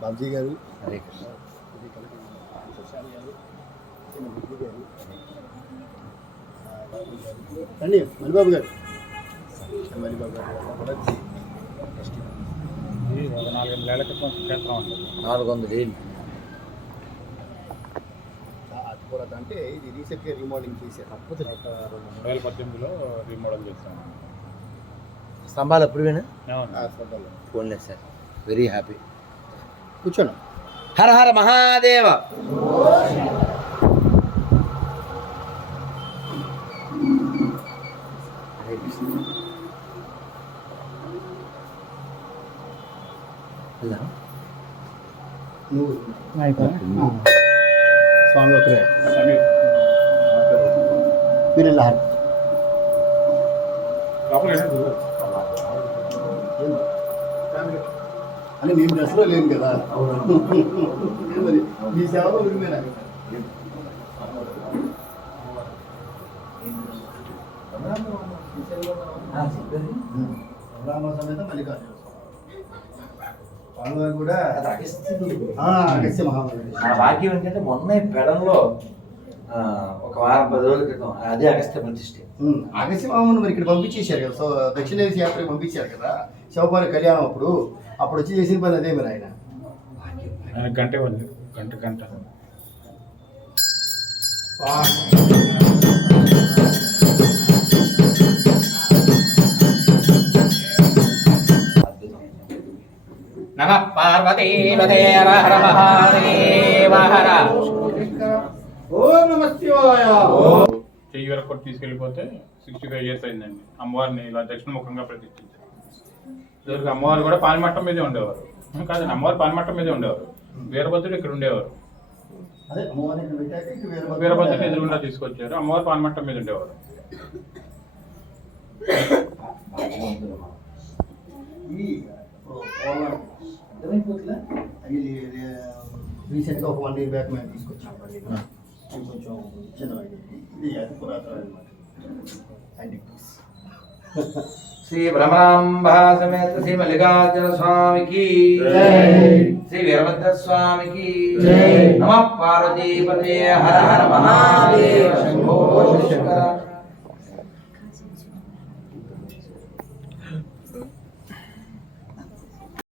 బాబ్జీ గారు, హరే కృష్ణ. శశాలి గారు, చిన్న బుద్ధి గారు, రండి మణిబాబు గారు, మణిబాబు గారు కూడా 400 ఏళ్ల క్రితం క్షేత్రం ఉంటుంది. 400 ఏళ్ళు. అతిపురత అంటే ఇది రీసెంట్గా రీమోడలింగ్ చేశారు. 2018లో రీమోడల్ చేస్తాను. స్తంభాలు ఎప్పుడువేనా? ఫోన్లే సార్, వెరీ హ్యాపీ. కూర్చోండి. హర హర మహాదేవ. నువ్వు స్వామి ఒకరే మీరు వెళ్ళారు. అని మేము డ్రెస్లో లేము కదా, మరి మీ సేవలో ఉరిమేనా? రామ సమేత మల్లికార్జున స్వామి కూడా అగస్త్య మహాముని. నా భాగ్యం ఏంటంటే మొన్న పెడంలో ఒక వారం 10 రోజుల క్రితం అదే అగస్త్య ప్రతిష్ఠ. అగస్త్య మహాముని మరి ఇక్కడ పంపించేశారు కదా, సో దక్షిణేశ్వర యాత్రకు పంపించారు కదా శివపాలి కళ్యాణం అప్పుడు వచ్చి చేసిన పని అదే మరి ఆయన గంట ఉంది, గంట నమ పార్వతీ హర హర మహాదేవ హర. ఓం నమః శివాయ. చెయ్యి వరకు కొట్టి తీసుకెళ్ళిపోతే 65 years అయిందండి. అమ్మవారిని ఇలా దక్షిణముఖంగా ప్రతిష్ఠించారు. ఇదివరకు అమ్మవారు కూడా పానిమట్టం మీదే ఉండేవారు. కాదండి, అమ్మవారు పానిమట్టం మీదే ఉండేవారు. వీరభద్రుడు ఇక్కడ ఉండేవారు. వీరభద్రుడు ఎదురుగుండా తీసుకొచ్చారు. అమ్మవారు పానిమట్టం మీద ఉండేవారు. రీసెంట్గా ఒక 1 year బ్యాక్ మేము తీసుకొచ్చాం. కొంచెం చిన్న ఇది అతి పురాతన శ్రీ భ్రమరాంబ సమేత శ్రీ మల్లికార్జున స్వామికి, శ్రీ వీరభద్ర స్వామికి నమః. పార్వతీపతే హర హర మహాదేవ శంభో శంకర.